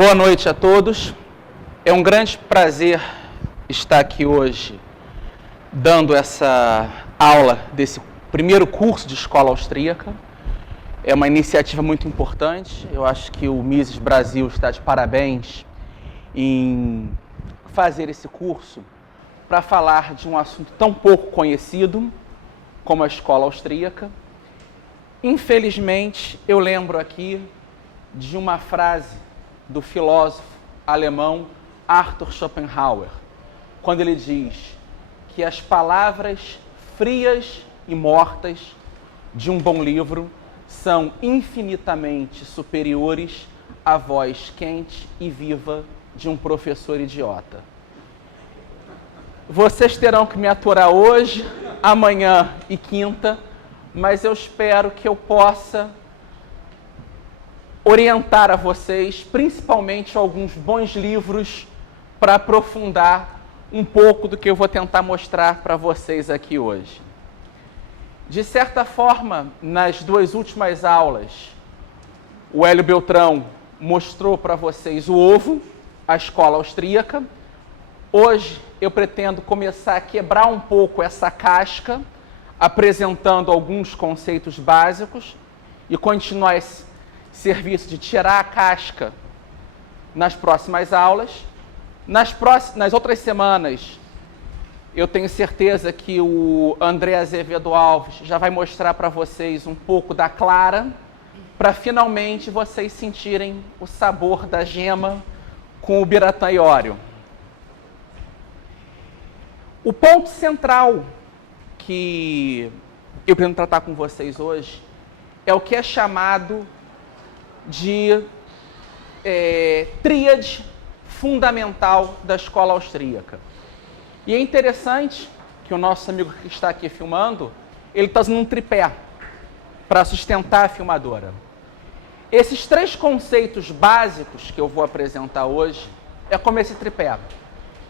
Boa noite a todos. É um grande prazer estar aqui hoje dando essa aula desse primeiro curso de escola austríaca. É uma iniciativa muito importante. Eu acho que o Mises Brasil está de parabéns em fazer esse curso para falar de um assunto tão pouco conhecido como a escola austríaca. Infelizmente, eu lembro aqui de uma frase do filósofo alemão Arthur Schopenhauer, quando ele diz que as palavras frias e mortas de um bom livro são infinitamente superiores à voz quente e viva de um professor idiota. Vocês terão que me aturar hoje, amanhã e quinta, mas eu espero que eu possa orientar a vocês, principalmente alguns bons livros para aprofundar um pouco do que eu vou tentar mostrar para vocês aqui hoje. De certa forma, nas duas últimas aulas, o Hélio Beltrão mostrou para vocês o ovo, a escola austríaca. Hoje eu pretendo começar a quebrar um pouco essa casca, apresentando alguns conceitos básicos e continuar esse serviço de tirar a casca nas próximas aulas. Nas outras semanas, eu tenho certeza que o André Azevedo Alves já vai mostrar para vocês um pouco da clara, para finalmente vocês sentirem o sabor da gema com o Biratã Iório. O ponto central que eu pretendo tratar com vocês hoje é o que é chamado de tríade fundamental da escola austríaca. E é interessante que o nosso amigo que está aqui filmando, ele está usando um tripé para sustentar a filmadora. Esses três conceitos básicos que eu vou apresentar hoje é como esse tripé.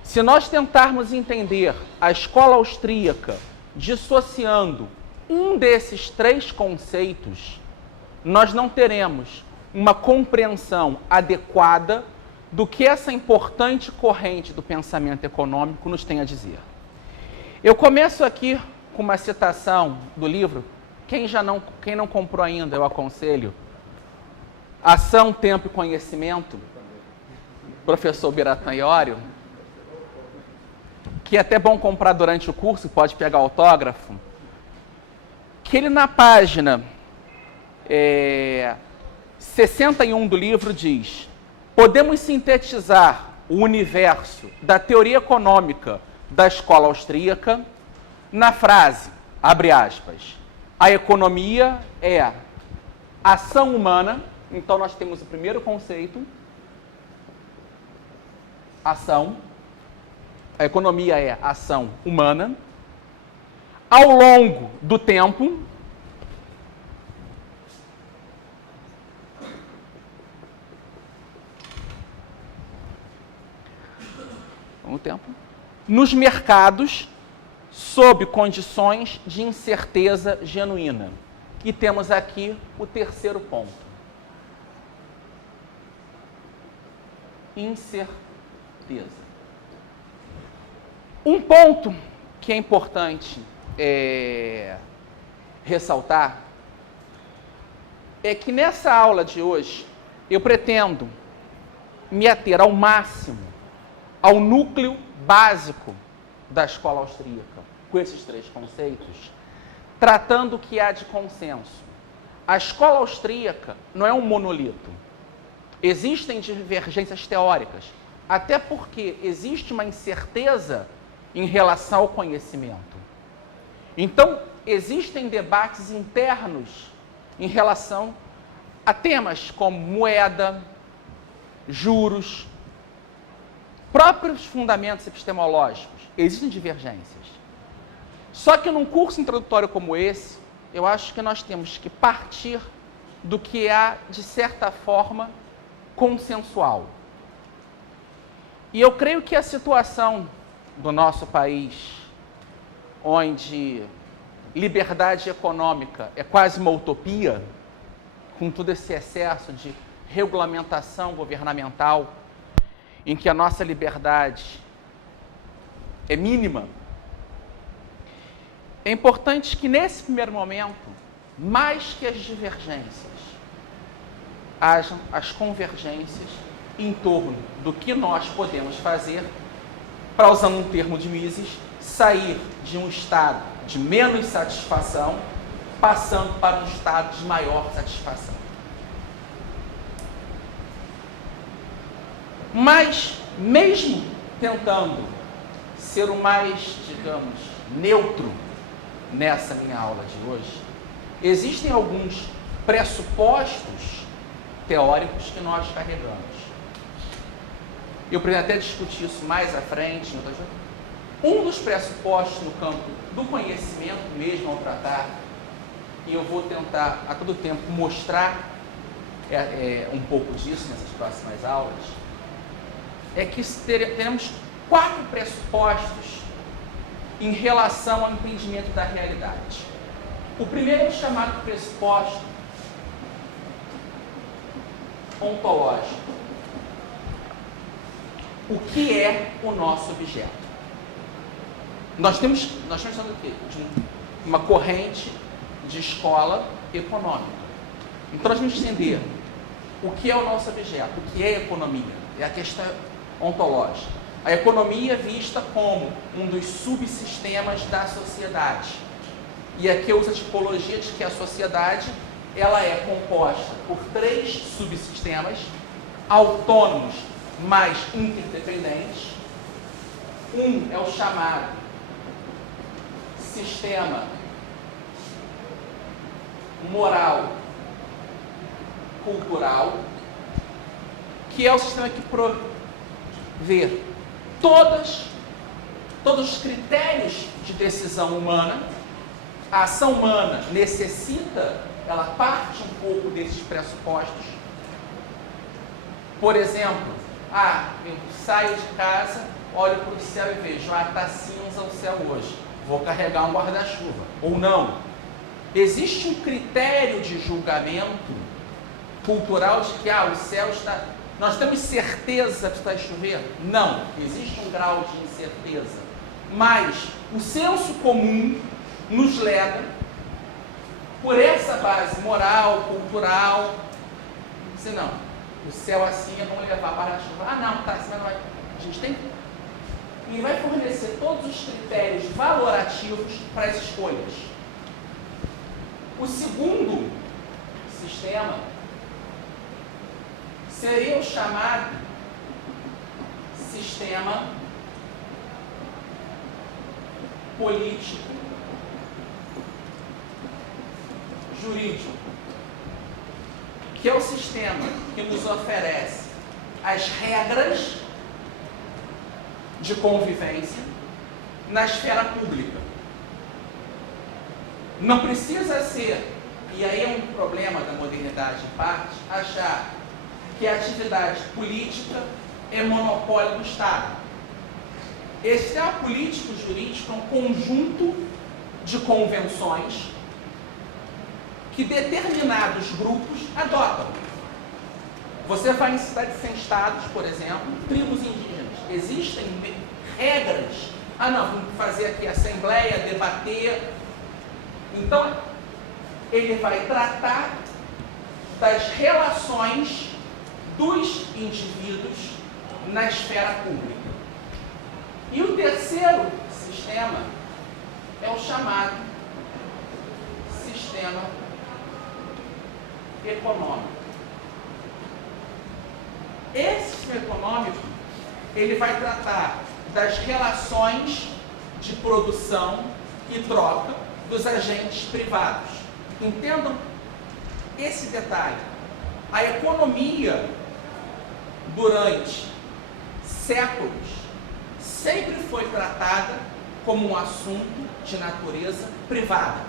Se nós tentarmos entender a escola austríaca dissociando um desses três conceitos, nós não teremos uma compreensão adequada do que essa importante corrente do pensamento econômico nos tem a dizer. Eu começo aqui com uma citação do livro. Quem não comprou ainda, eu aconselho. Ação, Tempo e Conhecimento, professor Biratã Iório, que é até bom comprar durante o curso, pode pegar autógrafo, que ele na página 61 do livro diz: podemos sintetizar o universo da teoria econômica da escola austríaca na frase, abre aspas, a economia é ação humana. Então nós temos o primeiro conceito, ação. A economia é ação humana. Ao longo do tempo, nos mercados, sob condições de incerteza genuína. E temos aqui o terceiro ponto. Incerteza. Um ponto que é importante ressaltar é que nessa aula de hoje eu pretendo me ater ao máximo ao núcleo básico da escola austríaca, com esses três conceitos, tratando o que há de consenso. A escola austríaca não é um monolito. Existem divergências teóricas, até porque existe uma incerteza em relação ao conhecimento. Então, existem debates internos em relação a temas como moeda, juros, próprios fundamentos epistemológicos. Existem divergências. Só que num curso introdutório como esse, eu acho que nós temos que partir do que há, de certa forma, consensual. E eu creio que a situação do nosso país, onde liberdade econômica é quase uma utopia, com todo esse excesso de regulamentação governamental, em que a nossa liberdade é mínima, é importante que nesse primeiro momento, mais que as divergências, hajam as convergências em torno do que nós podemos fazer para, usando um termo de Mises, sair de um estado de menos satisfação, passando para um estado de maior satisfação. Mas, mesmo tentando ser o mais, digamos, neutro nessa minha aula de hoje, existem alguns pressupostos teóricos que nós carregamos. Eu pretendo até discutir isso mais à frente. Um dos pressupostos no campo do conhecimento mesmo ao tratar, e eu vou tentar a todo tempo mostrar um pouco disso nessas próximas aulas, é que teremos 4 pressupostos em relação ao entendimento da realidade. O primeiro é o chamado pressuposto ontológico. O que é o nosso objeto? Nós estamos falando do quê? De uma corrente de escola econômica. Então, nós vamos entender o que é o nosso objeto, o que é a economia. É a questão ontológica. A economia é vista como um dos subsistemas da sociedade. E aqui eu uso a tipologia de que a sociedade ela é composta por 3 subsistemas autônomos, mas interdependentes. Um é o chamado sistema moral cultural, que é o sistema que provê todos os critérios de decisão humana. A ação humana necessita, ela parte um pouco desses pressupostos. Por exemplo, eu saio de casa, olho para o céu e vejo, está cinza o céu hoje, vou carregar um guarda-chuva. Ou não. Existe um critério de julgamento cultural de que o céu está... Nós temos certeza que está chovendo? Não. Existe um grau de incerteza. Mas o senso comum nos leva, por essa base moral, cultural, se não, o céu assim é bom levar para a chuva. Não, assim não vai. A gente tem... E vai fornecer todos os critérios valorativos para as escolhas. O segundo sistema seria o chamado sistema político jurídico, que é o sistema que nos oferece as regras de convivência na esfera pública. Não precisa ser, e aí é um problema da modernidade em parte, achar que a atividade política é monopólio do Estado. Esse sistema político-jurídico é um conjunto de convenções que determinados grupos adotam. Você vai em cidades sem estados, por exemplo, tribos indígenas. Existem regras. Vamos fazer aqui assembleia, debater. Então, ele vai tratar das relações dos indivíduos na esfera pública. E o terceiro sistema é o chamado sistema econômico. Esse sistema econômico, ele vai tratar das relações de produção e troca dos agentes privados. Entendam esse detalhe. A economia, durante séculos, sempre foi tratada como um assunto de natureza privada.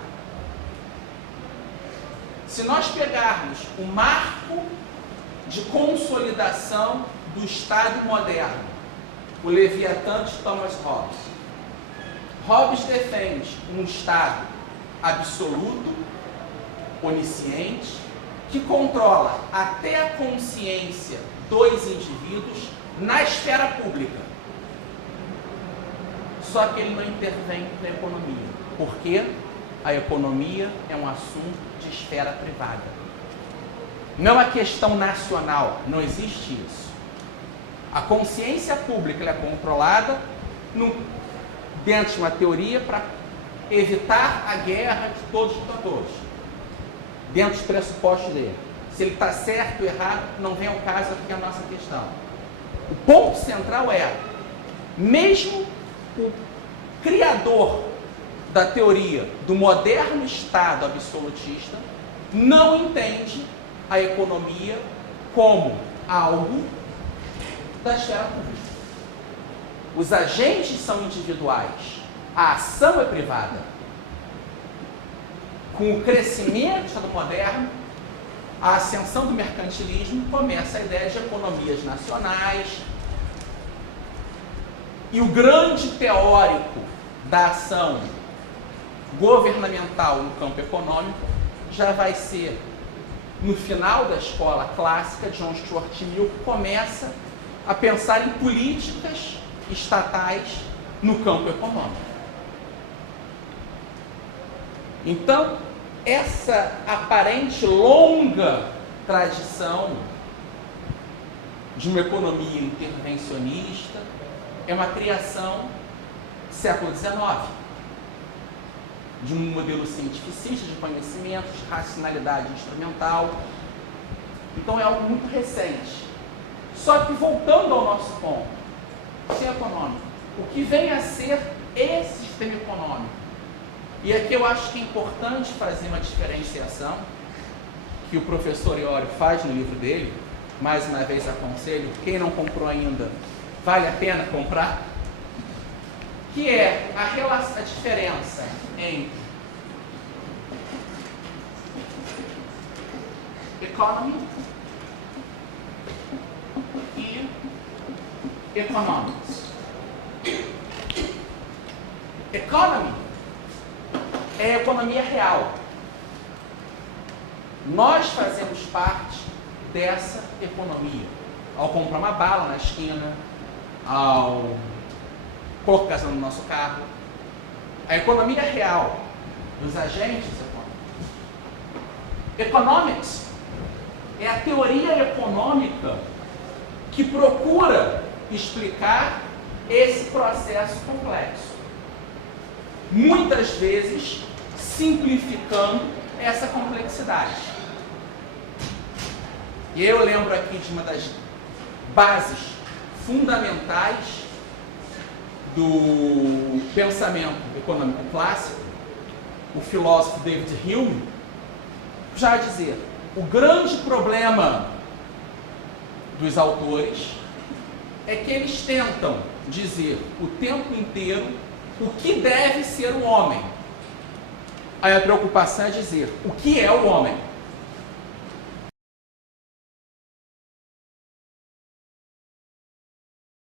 Se nós pegarmos o marco de consolidação do Estado moderno, o Leviatã de Thomas Hobbes, Hobbes defende um Estado absoluto, onisciente, que controla até a consciência dos indivíduos na esfera pública. Só que ele não intervém na economia, porque a economia é um assunto de esfera privada. Não é questão nacional, não existe isso. A consciência pública é controlada dentro de uma teoria para evitar a guerra de todos os ditadores, dentro dos pressupostos dele. Se ele está certo ou errado, não vem ao caso aqui a nossa questão. O ponto central é, mesmo o criador da teoria do moderno Estado absolutista não entende a economia como algo da esfera pública. Os agentes são individuais, a ação é privada. Com o crescimento do Estado moderno, a ascensão do mercantilismo, começa a ideia de economias nacionais. E o grande teórico da ação governamental no campo econômico já vai ser, no final da escola clássica, John Stuart Mill começa a pensar em políticas estatais no campo econômico. Então, essa aparente longa tradição de uma economia intervencionista é uma criação do século XIX, de um modelo cientificista de conhecimento, de racionalidade instrumental. Então é algo muito recente. Só que, voltando ao nosso ponto, sistema econômico, o que vem a ser esse sistema econômico? E aqui eu acho que é importante fazer uma diferenciação, que o professor Iório faz no livro dele. Mais uma vez aconselho, quem não comprou ainda, vale a pena comprar, que é a diferença entre economy e economics. Economy é a economia real. Nós fazemos parte dessa economia. Ao comprar uma bala na esquina, ao colocar gasolina no nosso carro. A economia real dos agentes econômicos. Economics é a teoria econômica que procura explicar esse processo complexo. Muitas vezes simplificando essa complexidade. E eu lembro aqui de uma das bases fundamentais do pensamento econômico clássico, o filósofo David Hume, já dizer, o grande problema dos autores é que eles tentam dizer o tempo inteiro o que deve ser o homem. Aí a preocupação é dizer o que é o homem.